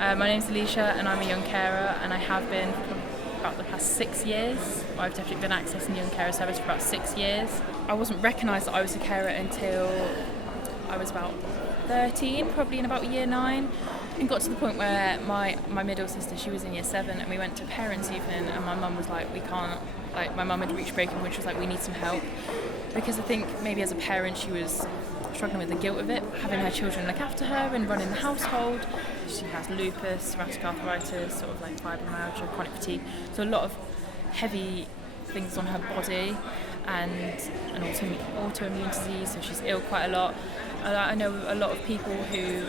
My name's Elisha and I'm a young carer, and I have been for about the past 6 years. I've definitely been accessing young carer service for about 6 years. I wasn't recognised that I was a carer until I was about 13, probably in about year 9, and got to the point where my middle sister, she was in year 7, and we went to parents' evening, and my mum was like, we can't, like my mum had reached breaking point. She was like, we need some help, because I think maybe as a parent she was struggling with the guilt of it, having her children look after her and running the household. She has lupus, rheumatoid arthritis, sort of like fibromyalgia, chronic fatigue, so a lot of heavy things on her body, and an autoimmune disease, so she's ill quite a lot. I know a lot of people who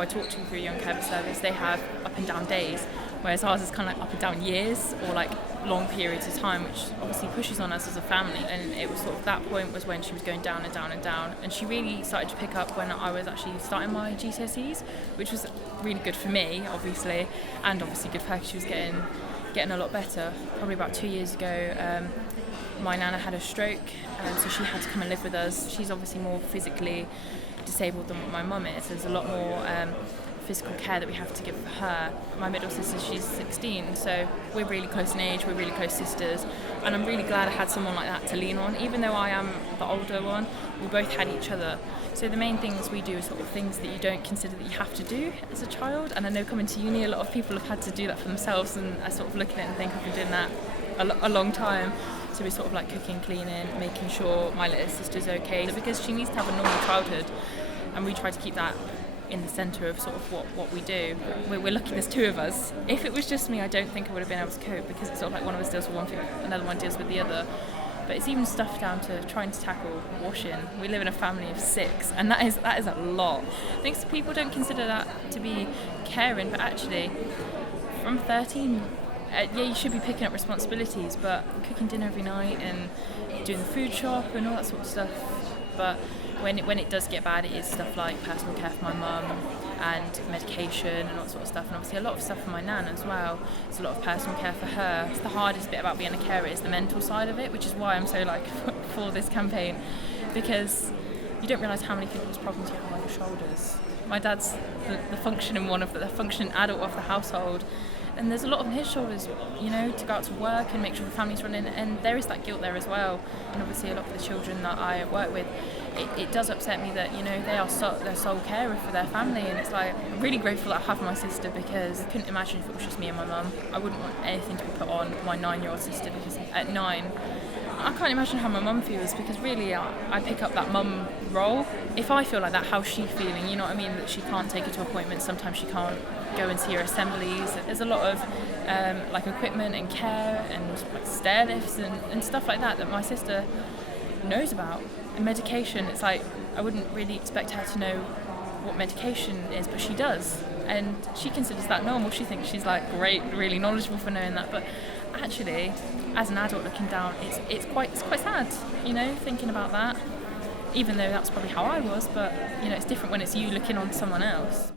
I talk to through Young Care Service, they have up and down days, whereas ours is kind of like up and down years, or like long periods of time, which obviously pushes on us as a family. And it was sort of that point was when she was going down and down and down, and she really started to pick up when I was actually starting my GCSEs, which was really good for me, obviously, and obviously good for her because she was getting a lot better. Probably about 2 years ago, my nana had a stroke, so she had to come and live with us. She's obviously more physically disabled than what my mum is. There's a lot more physical care that we have to give for her. My middle sister, she's 16, so we're really close in age, we're really close sisters, and I'm really glad I had someone like that to lean on. Even though I am the older one, we both had each other. So the main things we do are sort of things that you don't consider that you have to do as a child, and I know coming to uni a lot of people have had to do that for themselves, and I sort of look at it and think I've been doing that a long time. So we're sort of like cooking, cleaning, making sure my little sister's okay, because she needs to have a normal childhood, and we try to keep that in the centre of sort of what we do. We're lucky there's 2 of us. If it was just me, I don't think I would have been able to cope, because it's sort of like one of us deals with one thing, another one deals with the other. But it's even stuff down to trying to tackle washing. We live in a family of 6, and that is a lot. I think people don't consider that to be caring, but actually from 13, yeah, you should be picking up responsibilities, but cooking dinner every night and doing the food shop and all that sort of stuff. But when it does get bad, it is stuff like personal care for my mum and medication and all that sort of stuff, and obviously a lot of stuff for my nan as well. It's a lot of personal care for her. It's the hardest bit about being a carer is the mental side of it, which is why I'm so like for this campaign, because you don't realise how many people's problems you have on your shoulders. My dad's the functioning adult of the household, and there's a lot on his shoulders, you know, to go out to work and make sure the family's running, and there is that guilt there as well. And obviously a lot of the children that I work with, it does upset me that, you know, they are their sole carer for their family, and it's like, I'm really grateful that I have my sister, because I couldn't imagine if it was just me and my mum. I wouldn't want anything to be put on my 9-year-old sister, because at 9, I can't imagine how my mum feels, because really I pick up that mum role. If I feel like that, how's she feeling? You know what I mean? That she can't take her to appointments, sometimes she can't go and see her assemblies. There's a lot of like equipment and care and like stair lifts and stuff like that my sister knows about. And medication, it's like I wouldn't really expect her to know what medication is, but she does, and she considers that normal. She thinks she's like great, really knowledgeable for knowing that, but actually as an adult looking down, it's quite sad, you know, thinking about that, even though that's probably how I was. But you know, it's different when it's you looking on someone else.